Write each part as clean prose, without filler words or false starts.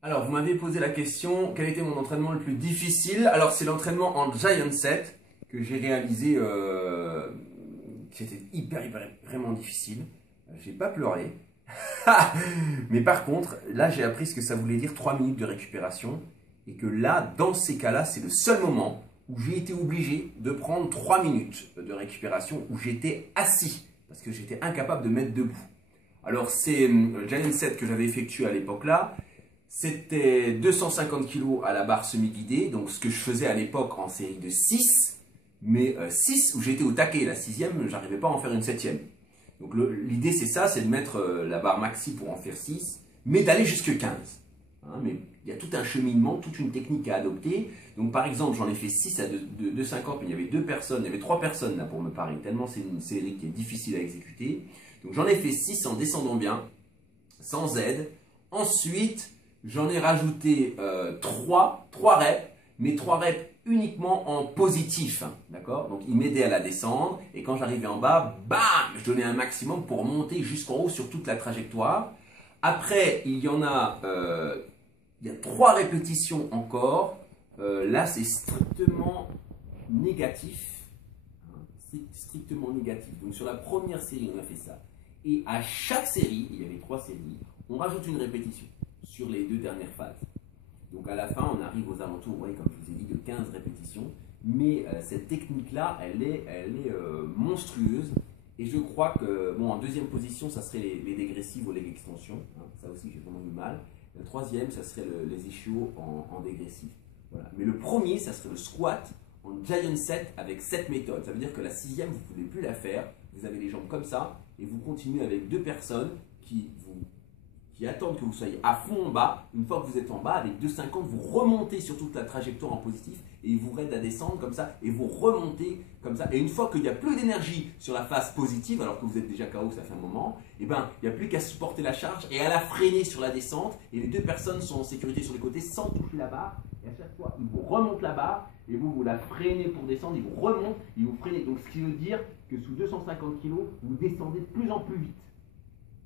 Alors, vous m'aviez posé la question, quel était mon entraînement le plus difficile? Alors, c'est l'entraînement en Giant Set que j'ai réalisé, qui était vraiment difficile. J'ai pas pleuré. Mais par contre, là, j'ai appris ce que ça voulait dire 3 minutes de récupération. Et que là, dans ces cas-là, c'est le seul moment où j'ai été obligé de prendre 3 minutes de récupération où j'étais assis. Parce que j'étais incapable de mettre debout. Alors, c'est le Giant Set que j'avais effectué à l'époque là. C'était 250 kg à la barre semi-guidée, donc ce que je faisais à l'époque en série de 6, mais 6 où j'étais au taquet, la sixième, j'arrivais pas à en faire une septième. Donc l'idée c'est ça, c'est de mettre la barre maxi pour en faire 6, mais d'aller jusque 15. Hein, mais il y a tout un cheminement, toute une technique à adopter. Donc par exemple, j'en ai fait 6 à 2,50, mais il y avait 2 personnes, il y avait 3 personnes là pour me parer, tellement c'est une série qui est difficile à exécuter. Donc j'en ai fait 6 en descendant bien, sans aide. Ensuite, j'en ai rajouté 3 reps, mais 3 reps uniquement en positif, d'accord? Donc, il m'aidait à la descendre, et quand j'arrivais en bas, bam, je donnais un maximum pour monter jusqu'en haut sur toute la trajectoire. Après, il y a 3 répétitions encore. Là, c'est strictement négatif. C'est strictement négatif. Donc, sur la première série, on a fait ça. Et à chaque série, il y avait 3 séries, on rajoute une répétition sur les 2 dernières phases. Donc à la fin, on arrive aux alentours, ouais, comme je vous ai dit, de 15 répétitions. Mais cette technique-là, elle est monstrueuse. Et je crois que, bon, en deuxième position, ça serait les dégressives ou les extensions. Hein, ça aussi, j'ai vraiment eu mal. Le troisième, ça serait les ischios en dégressif. Voilà. Mais le premier, ça serait le squat en Giant Set avec cette méthode. Ça veut dire que la sixième, vous ne pouvez plus la faire. Vous avez les jambes comme ça et vous continuez avec 2 personnes qui attendent que vous soyez à fond en bas. Une fois que vous êtes en bas, avec 2,50, vous remontez sur toute la trajectoire en positif et ils vous aident à descendre comme ça et vous remontez comme ça. Et une fois qu'il n'y a plus d'énergie sur la phase positive, alors que vous êtes déjà KO, ça fait un moment, et ben, il n'y a plus qu'à supporter la charge et à la freiner sur la descente. Et les 2 personnes sont en sécurité sur les côtés sans toucher la barre. Et à chaque fois, ils vous remontent la barre et vous la freinez pour descendre. Ils vous remontent, ils vous freinez. Donc, ce qui veut dire que sous 250 kg, vous descendez de plus en plus vite.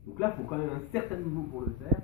Donc là, il faut quand même un certain niveau pour le faire.